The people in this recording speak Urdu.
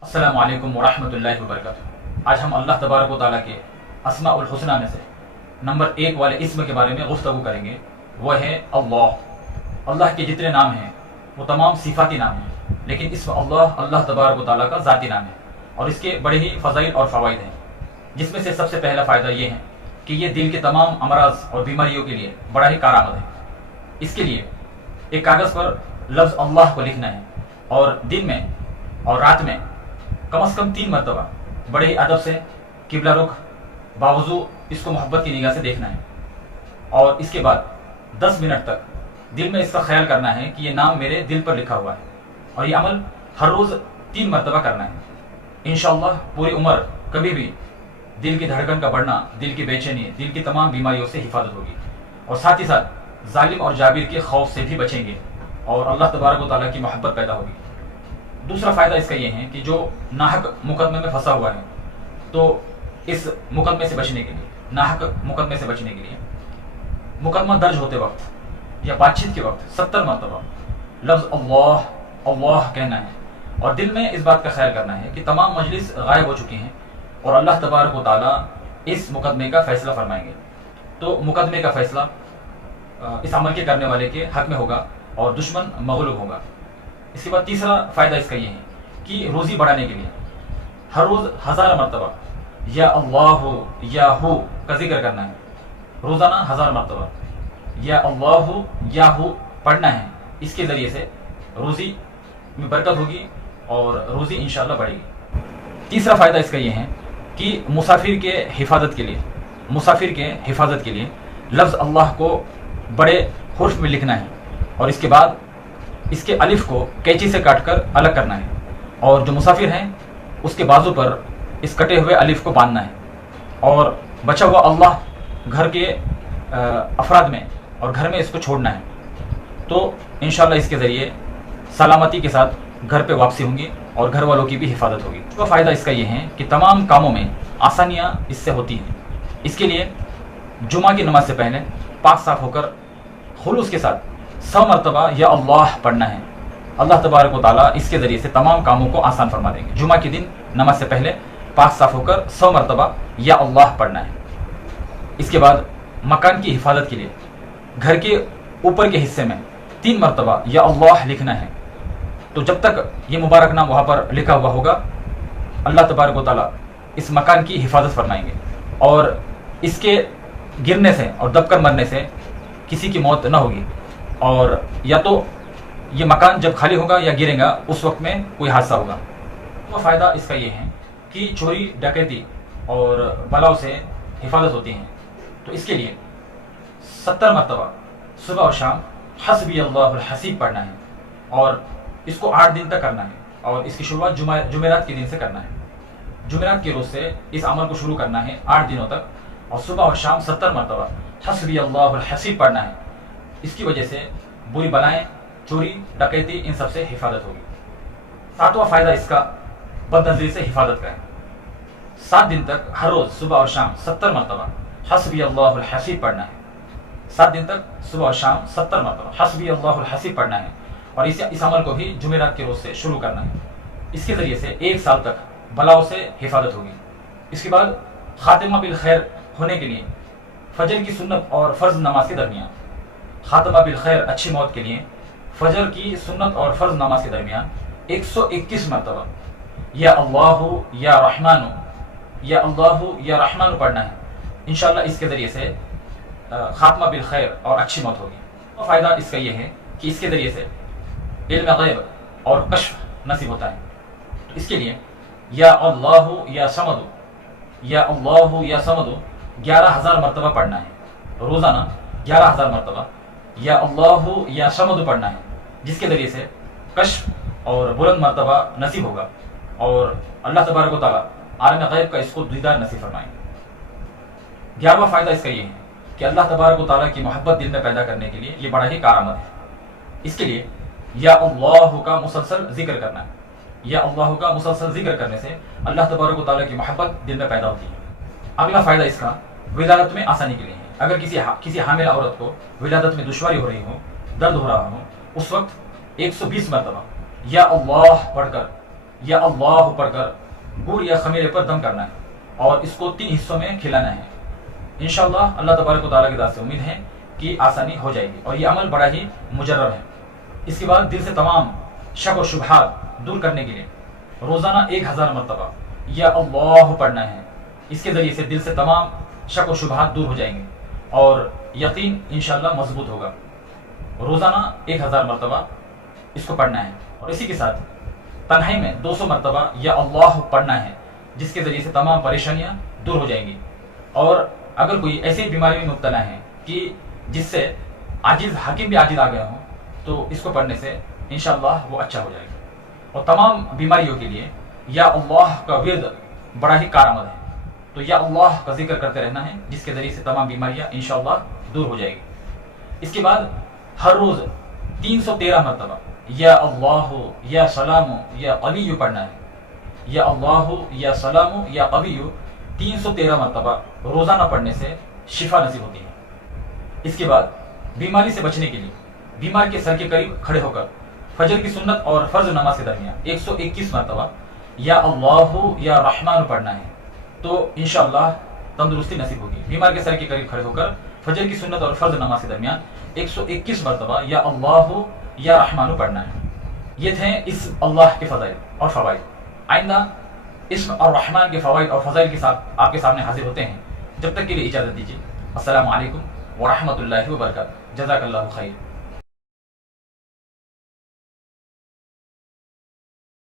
السلام علیکم ورحمۃ اللہ وبرکاتہ۔ آج ہم اللہ تبارک و تعالیٰ کے اسماء الحسنہ میں سے نمبر 1 والے اسم کے بارے میں گفتگو کریں گے، وہ ہے اللہ۔ اللہ کے جتنے نام ہیں وہ تمام صفاتی نام ہیں، لیکن اسم اللہ تبارک و تعالیٰ کا ذاتی نام ہے، اور اس کے بڑے ہی فضائل اور فوائد ہیں، جس میں سے سب سے پہلا فائدہ یہ ہے کہ یہ دل کے تمام امراض اور بیماریوں کے لیے بڑا ہی کارآمد ہے۔ اس کے لیے ایک کاغذ پر لفظ اللہ کو لکھنا ہے، اور دن میں اور رات میں کم از کم 3 مرتبہ بڑے ہی ادب سے قبلہ رخ باوضو اس کو محبت کی نگاہ سے دیکھنا ہے، اور اس کے بعد 10 منٹ تک دل میں اس کا خیال کرنا ہے کہ یہ نام میرے دل پر لکھا ہوا ہے، اور یہ عمل ہر روز 3 مرتبہ کرنا ہے۔ انشاءاللہ پوری عمر کبھی بھی دل کی دھڑکن کا بڑھنا، دل کی بے چینی، دل کی تمام بیماریوں سے حفاظت ہوگی، اور ساتھ ہی ساتھ ظالم اور جابر کے خوف سے بھی بچیں گے، اور اللہ تبارک و تعالیٰ کی محبت پیدا ہوگی۔ دوسرا فائدہ اس کا یہ ہے کہ جو ناحق مقدمے میں پھنسا ہوا ہے، تو اس مقدمے سے بچنے کے لیے، ناحق مقدمے سے بچنے کے لیے مقدمہ درج ہوتے وقت یا بات چیت کے وقت 70 مرتبہ لفظ اللہ کہنا ہے، اور دل میں اس بات کا خیال کرنا ہے کہ تمام مجلس غائب ہو چکی ہیں اور اللہ تبارک و تعالیٰ اس مقدمے کا فیصلہ فرمائیں گے، تو مقدمے کا فیصلہ اس عمل کے کرنے والے کے حق میں ہوگا اور دشمن مغلوب ہوگا۔ اس کے بعد تیسرا فائدہ اس کا یہ ہے کہ روزی بڑھانے کے لیے ہر روز 1000 مرتبہ یا اللہ یا ہو کا ذکر کرنا ہے، روزانہ 1000 مرتبہ یا اللہ یا ہو پڑھنا ہے۔ اس کے ذریعے سے روزی میں برکت ہوگی اور روزی انشاءاللہ بڑھے گی۔ تیسرا فائدہ اس کا یہ ہے کہ مسافر کے حفاظت کے لیے لفظ اللہ کو بڑے حرف میں لکھنا ہے، اور اس کے بعد اس کے الف کو کینچی سے کاٹ کر الگ کرنا ہے، اور جو مسافر ہیں اس کے بازو پر اس کٹے ہوئے الف کو باندھنا ہے، اور بچا ہوا اللہ گھر کے افراد میں اور گھر میں اس کو چھوڑنا ہے، تو انشاءاللہ اس کے ذریعے سلامتی کے ساتھ گھر پہ واپسی ہوں گی اور گھر والوں کی بھی حفاظت ہوگی۔ تو فائدہ اس کا یہ ہے کہ تمام کاموں میں آسانیاں اس سے ہوتی ہیں۔ اس کے لیے جمعہ کی نماز سے پہلے پاک صاف ہو کر خلوص کے ساتھ 100 مرتبہ یا اللہ پڑھنا ہے۔ اللہ تبارک و تعالیٰ اس کے ذریعے سے تمام کاموں کو آسان فرما دیں گے۔ جمعہ کے دن نماز سے پہلے پاک صاف ہو کر 100 مرتبہ یا اللہ پڑھنا ہے۔ اس کے بعد مکان کی حفاظت کے لیے گھر کے اوپر کے حصے میں 3 مرتبہ یا اللہ لکھنا ہے، تو جب تک یہ مبارک نام وہاں پر لکھا ہوا ہوگا اللہ تبارک و تعالیٰ اس مکان کی حفاظت فرمائیں گے، اور اس کے گرنے سے اور دب کر مرنے سے کسی کی موت نہ ہوگی، اور یا تو یہ مکان جب خالی ہوگا یا گرے گا اس وقت میں کوئی حادثہ ہوگا۔ تو فائدہ اس کا یہ ہے کہ چوری ڈکیتی اور بلاؤ سے حفاظت ہوتی ہیں، تو اس کے لیے 70 مرتبہ صبح اور شام حسبی اللہ الحسیب پڑھنا ہے، اور اس کو 8 دن تک کرنا ہے، اور اس کی شروعات جمعرات کے دن سے کرنا ہے۔ جمعرات کے روز سے اس عمل کو شروع کرنا ہے 8 دنوں تک، اور صبح اور شام 70 مرتبہ حسبی اللہ الحسیب پڑھنا ہے۔ اس کی وجہ سے بری بلائیں، چوری ڈکیتی ان سب سے حفاظت ہوگی۔ 7واں فائدہ اس کا بد نظری سے حفاظت کا ہے۔ 7 دن تک ہر روز صبح اور شام 70 مرتبہ حسبی اللہ الحسیب پڑھنا ہے۔ 7 دن تک صبح اور شام 70 مرتبہ حسبی اللہ الحسیب پڑھنا ہے، اور اس عمل کو بھی جمعرات کے روز سے شروع کرنا ہے۔ اس کے ذریعے سے 1 سال تک بلاؤں سے حفاظت ہوگی۔ اس کے بعد خاتمہ بالخیر ہونے کے لیے فجر کی سنت اور فرض نماز کے درمیان، خاتمہ بالخیر اچھی موت کے لیے فجر کی سنت اور فرض نماز کے درمیان 121 مرتبہ یا اللہ یا رحمان یا اللہ یا رحمان پڑھنا ہے۔ انشاءاللہ اس کے ذریعے سے خاتمہ بالخیر اور اچھی موت ہوگی۔ اور فائدہ اس کا یہ ہے کہ اس کے ذریعے سے علم غیب اور کشف نصیب ہوتا ہے، تو اس کے لیے یا اللہ یا سمد یا اللہ یا سمد 11000 مرتبہ پڑھنا ہے، روزانہ 11000 مرتبہ یا اللہ یا سمد پڑھنا ہے، جس کے ذریعے سے کشف اور بلند مرتبہ نصیب ہوگا، اور اللہ تبارک و تعالیٰ عالم غیب کا اس کو دیدار نصیب فرمائیں گے۔ 11واں فائدہ اس کا یہ ہے کہ اللہ تبارک و تعالیٰ کی محبت دل میں پیدا کرنے کے لیے یہ بڑا ہی کارآمد ہے۔ اس کے لیے یا اللہ کا مسلسل ذکر کرنا ہے، یا اللہ کا مسلسل ذکر کرنے سے اللہ تبارک و تعالیٰ کی محبت دل میں پیدا ہوتی ہے۔ اگلا فائدہ اس کا ولادت میں آسانی کے لیے ہے۔ اگر کسی حاملہ عورت کو ولادت میں دشواری ہو رہی ہو، درد ہو رہا ہو، اس وقت 120 مرتبہ یا اللہ پڑھ کر گڑ یا خمیرے پر دم کرنا ہے اور اس کو 3 حصوں میں کھلانا ہے۔ انشاءاللہ اللہ تبارک و تعالیٰ کی ذات سے امید ہے کہ آسانی ہو جائے گی، اور یہ عمل بڑا ہی مجرب ہے۔ اس کے بعد دل سے تمام شک و شبہات دور کرنے کے لیے روزانہ 1000 مرتبہ یا اللہ پڑھنا ہے۔ اس کے ذریعے سے دل سے تمام شک و شبہات دور ہو جائیں گے اور یقین انشاءاللہ مضبوط ہوگا۔ روزانہ 1000 مرتبہ اس کو پڑھنا ہے، اور اسی کے ساتھ تنہائی میں 200 مرتبہ یا اللہ پڑھنا ہے، جس کے ذریعے سے تمام پریشانیاں دور ہو جائیں گی۔ اور اگر کوئی ایسی بیماری میں مبتلا ہے کہ جس سے حکیم بھی عاجز آ گئے ہوں، تو اس کو پڑھنے سے انشاءاللہ وہ اچھا ہو جائے گا۔ اور تمام بیماریوں کے لیے یا اللہ کا ورد بڑا ہی کارآمد ہے، تو یا اللہ کا ذکر کرتے رہنا ہے، جس کے ذریعے سے تمام بیماریاں انشاءاللہ دور ہو جائے گی۔ اس کے بعد ہر روز 313 مرتبہ یا اللہ یا سلام یا قوی پڑھنا ہے۔ یا اللہ یا سلام یا قوی 313 مرتبہ روزانہ پڑھنے سے شفا نصیب ہوتی ہے۔ اس کے بعد بیماری سے بچنے کے لیے بیمار کے سر کے قریب کھڑے ہو کر فجر کی سنت اور فرض نماز کے درمیان 121 مرتبہ یا اللہ یا رحمان پڑھنا ہے، تو انشاءاللہ تندرستی نصیب ہوگی۔ بیمار کے سر کے قریب کھڑے ہو کر فجر کی سنت اور فرض نماز کے درمیان 121 مرتبہ یا اللہ یا رحمان پڑھنا ہے۔ یہ تھے اس اللہ کے فضائل اور فوائد۔ آئندہ اسم اور رحمان کے فوائد اور فضائل کے ساتھ آپ کے سامنے حاضر ہوتے ہیں۔ جب تک کے لیے اجازت دیجیے۔ السلام علیکم ورحمۃ اللہ وبرکاتہ۔ جزاک اللہ خیر۔